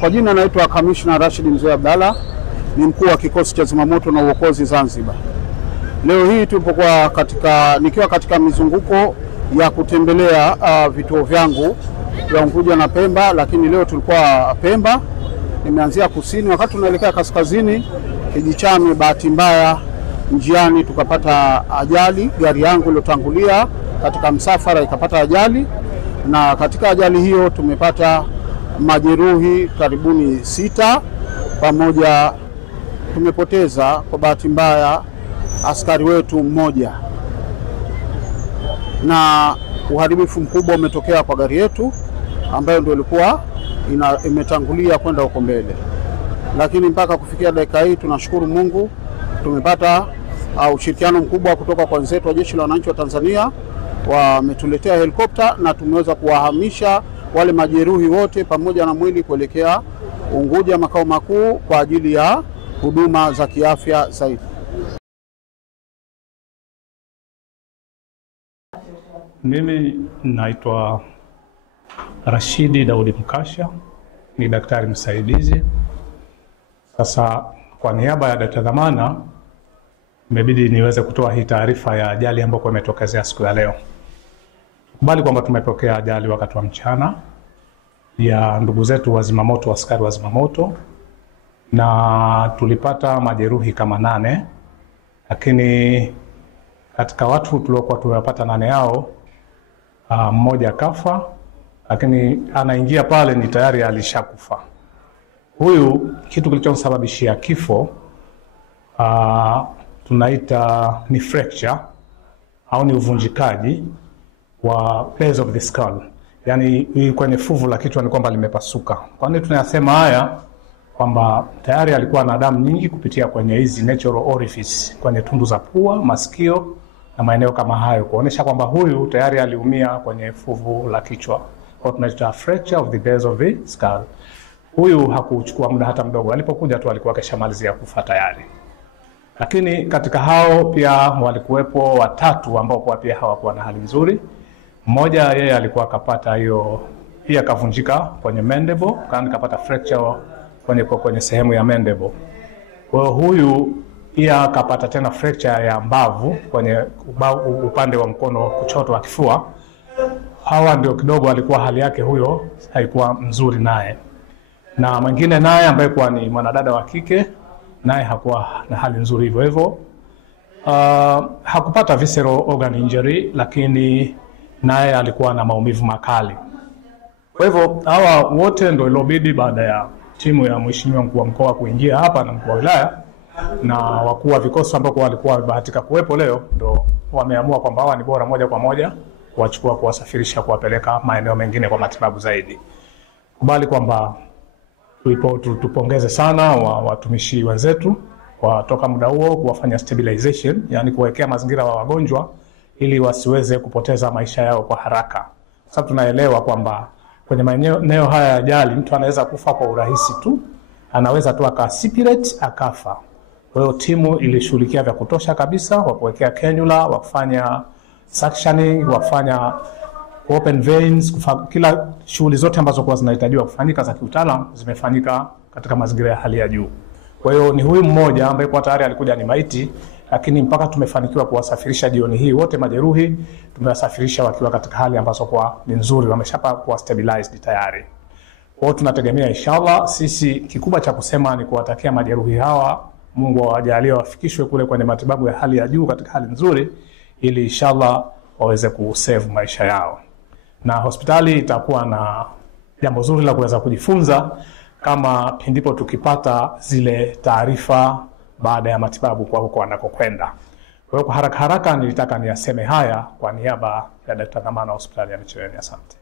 Kwa jina naitwa Kamishna Rashid Mzee Abdalla, ni mkuu wa kikosi cha zimamoto na uokozi Zanzibar. Leo hii tulipokuwa nikiwa katika mizunguko ya kutembelea vituo vyangu vya Unguja na Pemba, lakini leo tulikuwa Pemba. Nimeanzia kusini, wakati tunaelekea kaskazini Kijichami, bahati mbaya njiani tukapata ajali. Gari yangu iliyotangulia katika msafara ikapata ajali, na katika ajali hiyo tumepata majeruhi karibuni 6, pamoja tumepoteza kwa bahati mbaya askari wetu mmoja, na uharibifu mkubwa umetokea kwa gari yetu ambayo ndio ilikuwa imetangulia kwenda huko mbele. Lakini mpaka kufikia dakika hii tunashukuru Mungu, tumepata ushirikiano mkubwa kutoka kwa wenzetu wa Jeshi la Wananchi wa Tanzania. Wametuletea helikopta na tumeweza kuwahamisha wale majeruhi wote pamoja na mwili kuelekea Unguja makao makuu kwa ajili ya huduma za kiafya zaidi. Mimi naitwa Rashidi Daudi Mkasha, ni daktari msaidizi. Sasa kwa niaba ya Daktari Dhamana imebidi niweze kutoa hii taarifa ya ajali ambayo imetokezea siku ya leo. Kubali kwamba tumepokea ajali wakati wa mchana ya ndugu zetu wazimamoto, askari wa zimamoto, na tulipata majeruhi kama 8, lakini katika watu tuliokuwa tumepata 8 yao mmoja kafa, lakini anaingia pale ni tayari alishakufa. Huyu kitu kilichomsababishia kifo tunaita ni fracture au ni uvunjikaji wa base of the skull, yani kwenye fuvu la kichwa ni kwamba limepasuka. Kwa nini tunasema haya? Kwamba tayari alikuwa na damu nyingi kupitia kwenye hizi natural orifice, kwenye tundu za pua, masikio na maeneo kama hayo, kuonesha kwamba huyu tayari aliumia kwenye fuvu la kichwa. Kwa tunaita fracture of the base of the skull. Huyu hakuchukua muda hata mdogo, alipokuja tu alikuwa keshamalizia kufa tayari. Lakini katika hao pia walikuwepo 3 ambao kwa pia hawakuwa na hali nzuri. Mmoja yeye alikuwa akapata hiyo pia kavunjika kwenye mandible, kana kapata fracture kwenye sehemu ya mandible. Kwa hiyo huyu pia akapata tena fracture ya mbavu kwenye upande wa mkono kushoto wa kifua. Hawa ndio kidogo alikuwa hali yake huyo haikuwa mzuri naye. Na mwingine naye ambaye kwa ni mwanadada wa kike, naye hakuwa na hali nzuri hivyo hivyo. Hakupata visceral organ injury, lakini naye alikuwa na maumivu makali. Kwa hivyo hawa wote ndio ilobidi baada ya timu ya mheshimiwa mkuu wa mkoa kuingia hapa na mkuu wa wilaya na wakuu wa vikosi ambao walikuwa wamebahatika kuwepo leo, ndio wameamua kwamba hawa ni bora moja kwa moja kuwachukua, kuwasafirisha, kuwapeleka maeneo mengine kwa matibabu zaidi. Kubali kwamba tupongeze sana watumishi wenzetu kwa toka muda huo kuwafanya stabilization, yani kuwekea mazingira wa wagonjwa ili wasiweze kupoteza maisha yao kwa haraka. Sababu tunaelewa kwamba kwenye maeneo haya ya ajali mtu anaweza kufa kwa urahisi tu, anaweza tu akasipirate akafa. Kwa hiyo timu ilishughulikia vya kutosha kabisa, wakuwekea cannula, wakufanya suctioning, wakufanya open veins, kila shughuli zote ambazo kwa zinahitajiwa kufanyika za kiutaalamu zimefanyika katika mazingira ya hali ya juu. Kwa hiyo ni huyu mmoja ambaye kwa tayari alikuja ni maiti, lakini mpaka tumefanikiwa kuwasafirisha jioni hii wote majeruhi tumewasafirisha wakiwa katika hali ambazo kwa ni nzuri, wameshapa kuwa stabilized tayari. Kwa hiyo tunategemea inshallah, sisi kikubwa cha kusema ni kuwatakia majeruhi hawa Mungu awajalie wafikishwe kule kwenye matibabu ya hali ya juu katika hali nzuri, ili inshallah waweze kusave maisha yao. Na hospitali itakuwa na jambo zuri la kuweza kujifunza kama pindipo tukipata zile taarifa baada ya matibabu kwa huko wanakokwenda. Kwa hiyo kwa haraka nilitaka niyaseme haya kwa niaba ya Daktari Dhamana hospitali ya Micheweni. Asante.